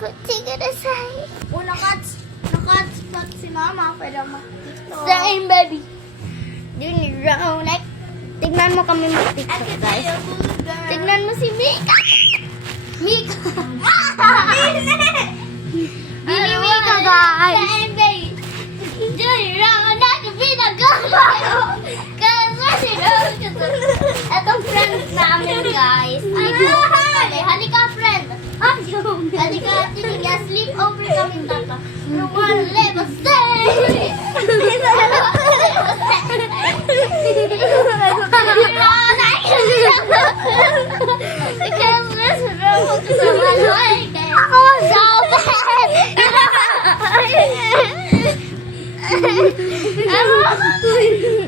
Sige na sa'yo. Oh, nakat si mama. Pero mag-tiktok. Same, baby. Dun round like. Tignan mo kami mag-tiktok, guys. Tignan mo si Mika. Mika. Bini Mika, guys. Same, baby. Dun round like pinagagawa. Kasi etong friend namin, guys. Halika, friend. Halika, tinigya. Sleep over kami, tata. Roman, level stay.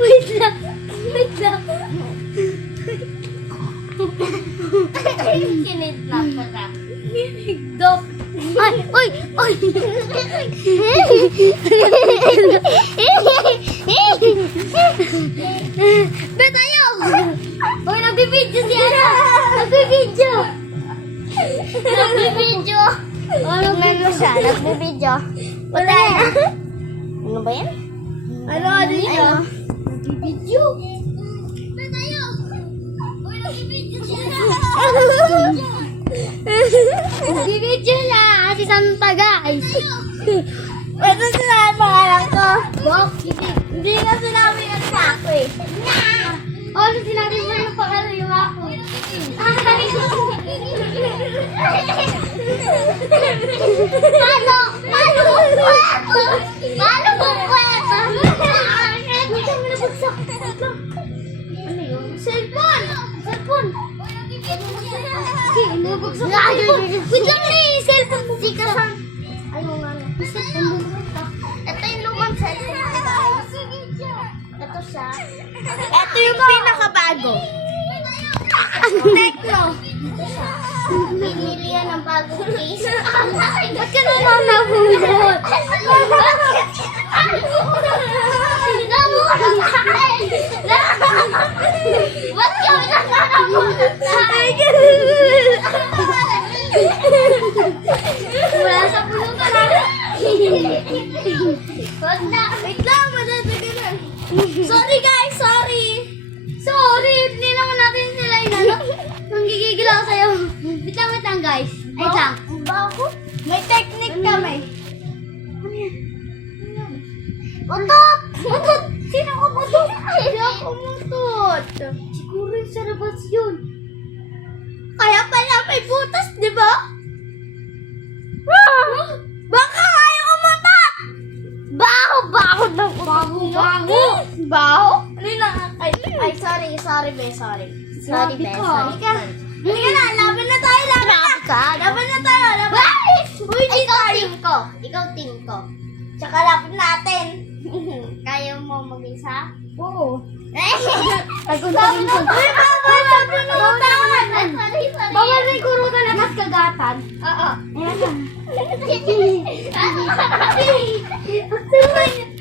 Wait lang. Kinidnap ko na. Kinigdop. Ay, uy! Bet, ayaw! Uy, nagbibidyo siya! Nagbibidyo! Tingnan mo siya, nagbibidyo. Wala yan. Ano ba yan? Ano dito? Nagbibidyo. Bet, ayaw! Uy, nagbibidyo siya! Nagbibidyo siya! Si Santa, guys! Ito sinabi pangalan ko. Bok, Hindi nga sinabi yan sa ako eh. oh, sinabi mo yung pangalan yung ako. Paano mo kwento? Ano yun? Cellphone! Okay, nabagsak ko. Wait lang eh, cellphone mo. Sikasan. Ayaw nga na. Ito yung lumang cellphone ko, guys. Ito siya. Ito yung pinakabago. Tekno. Ito siya. Binili yan ng bagong case. Ba't ka naman nahulot? Ba't ka nahulot? Wala sa pulutan na. Wag na. Wait lang, madadagalan. Sorry guys, sorry. Sorry, hindi naman natin sila inano. Nanggigigil ako sa'yo. Wait lang guys. Wait lang. Bago? May technique kami. Utot! Utot! Sino ko utot? Hindi ako mutot. Siguro yung sa labas yun. Kaya pala may butas, di ba? Baka kaya umutot! Baho ng Bago? Baho? Ano yung ay, sorry, be, sorry. Sorry, be, sorry. Halika na, laban na tayo, laban na! Laban na tayo, laban! Uy, di tayo! Ikaw team ko. Tsaka laban natin. Kaya mo mag-isa? Oo. Ay, kung sabi ko. Uy, bawal na pinutan! Sorry. Bawal na yung kurutan na mas kagatan. Oo.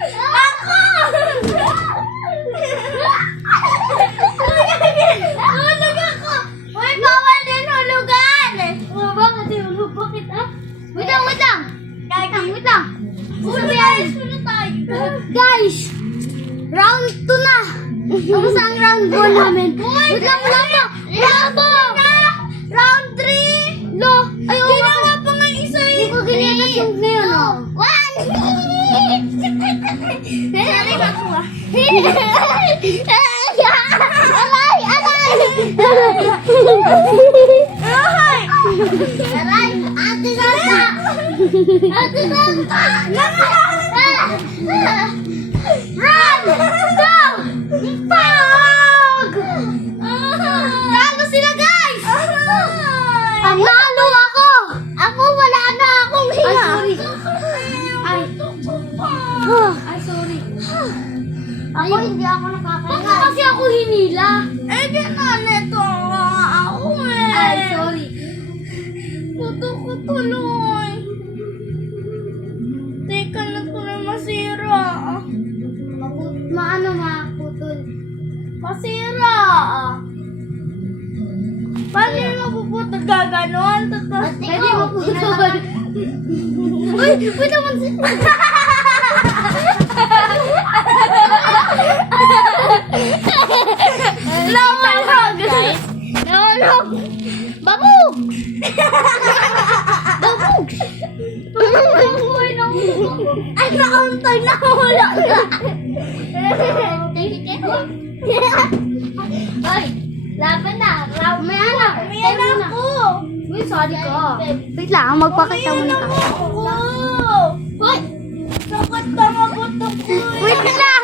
Ako! Hulog ako! Uy, bawal din hulugan! Bakit yung bakit ah? Wait lang. Wait lang. Sunod tayo. Guys! Round 2 na! Tapos ang round 1 namin. Wait lang, wala pa! Round 3! Lo! Ayaw Ginawa pa nga isa eh! Hindi ko ginagat yung ngayon, oh. 1! Sorry, makuha. Aray! Ate Santa! Run! Go! Pag! Talo sila, guys! Panalo ako! Ako, wala na akong hiya. Ay, sorry. Ako, hindi ako nakakain. Baka kasi ako hinila. Eh, ginanito ako eh. Ay, sorry. Puto ko tuloy. Teka na tuloy masira. Maputol. Masira. Paano yung mapuputol? Gaganon? Pwede maputol. Uy, wait naman si... Nahulog! Guys, nahulog! Babog! Babog! Ay, nakauntay, nahulog! Ay, laban na. May anak. May anak ko. Uy, sorry ka. Wait lang, magpakita mo na tayo. Hoy! Sakit na mabutok ko. Wait lang!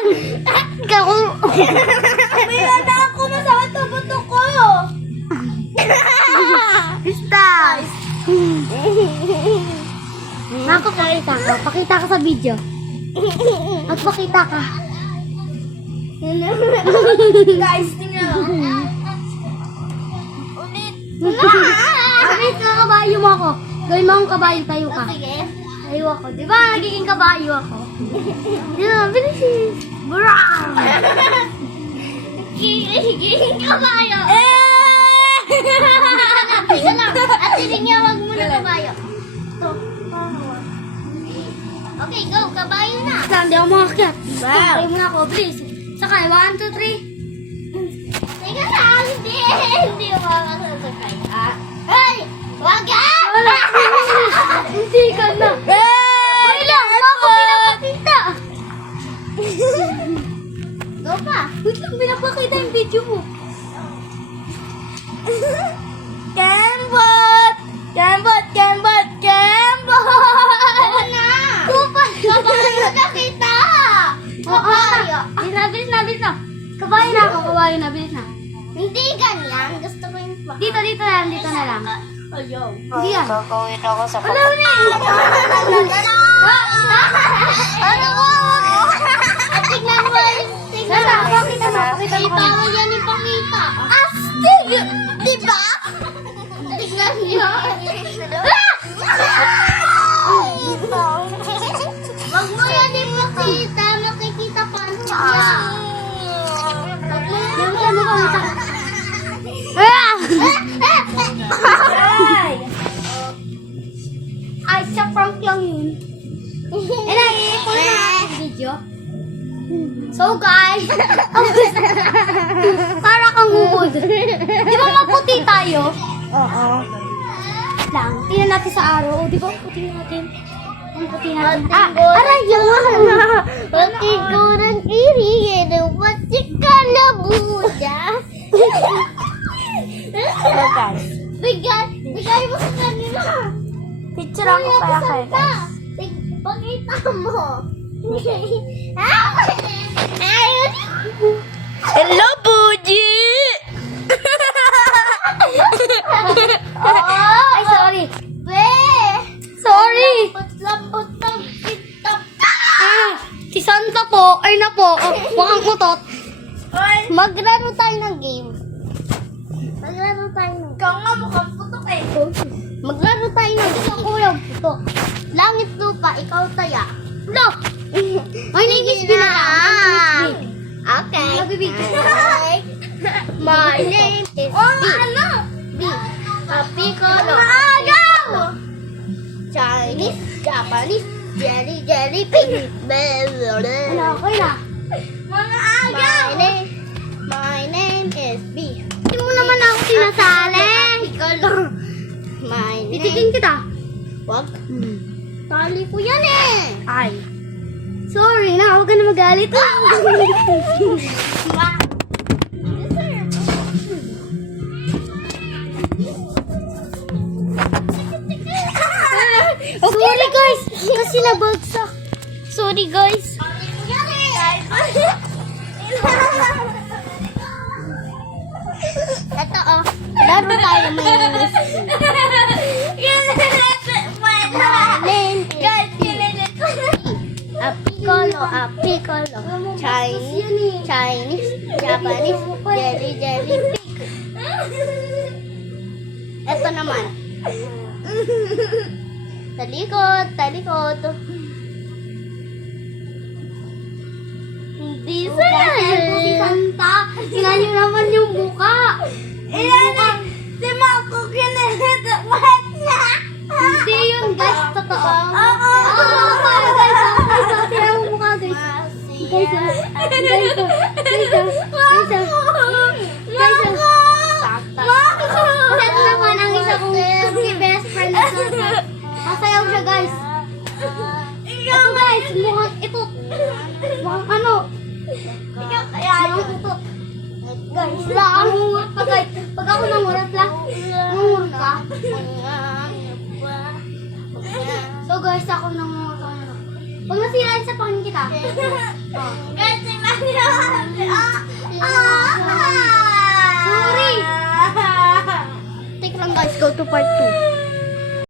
Ikaw. May anak ako, masakit na butok ko. Stop! Makakakita ka. Pakita ka sa video. Magpakita ka. Guys, tingnan mo. Ulit na kabayo mo ako. Gawin mo akong kabayo, tayo ka. Sige. Tayo ako. Di ba nagiging kabayo ako? Yeah, bilis. Brah! Giging kabayo. Tingnan lang. At tinigyan, wag mo na kabayo. Ito. Okay, go. Kabayo na. Saan, di ako makakit. Tayo mo na ako, please. Sakay, 1, 2, 3. Teka lang, hindi. Hindi ako makakasakay. Ay! Wag ka! Hindi ka na. Ay lang, ako pinapakita. Go pa. Wait lang, pinapakita yung video mo. Kembot! Kembot! Kembot! Kembot! Ano na? Go pa. Kabayo na kita. Kabayo. Bilis na. Kabayo na ako, kabayo na. Bilis na. Hindi ganyan. Gusto ko yung pa. Dito na lang. Ayaw. Hindi yan. Kakawin ako sa Ano na? Ano ko? Tignan mo. Tignan mo. Pakita mo. Bawal yan ipakita. Astig! Diba? Tignan niyo. Wag mo yan ipakita. Makikita pa ang tiya. Ay, sa prank lang yun. Ipo na ang video. So guys, para kang hukod. Di ba maputi tayo? Oo. Lang, tingnan natin sa araw. O, di ba puti natin? Ang puti natin. Matigod. Aray, yung Matigod ang kirigin. Matikalabuda. Hello guys. Bigay mo sa kanila. Picture ako kaya kayo guys. Pakita mo. Ayun. Hello, Buji! Ay, sorry. Sorry. Lambot ng tiktok. Si Santa po, ay na po, wakang kutot. Oy! Maglaro tayo ng game. Ikaw nga mukhang putok eh. Maglaro tayo ng game. Ako yung puto. Langit lupa, ikaw taya. Look! My name is Bina. Okay. My name is B. Ano? B. Piccolo. Agaw! Chinese, Japanese, jelly, pig. Ano, okay na. Mga agaw! My name is B. Hindi mo naman ako sinasali. Piccolo. My name. Titikin kita. Wag. Tali ko yan eh. Ay. Sorry na, huwag ka na magalit. Sorry guys, kasi nabagsak. Sorry guys. Ito oh, laro tayo may a piccolo, Chinese, Japanese, jelly, pig. Ito naman. Talikod. Hindi si Santa. Tingnan niyo naman yung buka. Iyan, si Mako kinilit. What na? Hindi yun guys. Tira mo mukha, guys. Guys, ito naman ang isa kong cookie best friend na susunod. Masayaw siya, guys. Ito, guys, mukhang ito. Mukhang ano? Mukhang ito. Guys, nangungurat pa, guys. Pag ako nangurat lang, nangurat ka. So, guys, ako nangurat ako. Pag nasiraan sa pangin kita. Sorry. Take lang, guys. Go to part 2.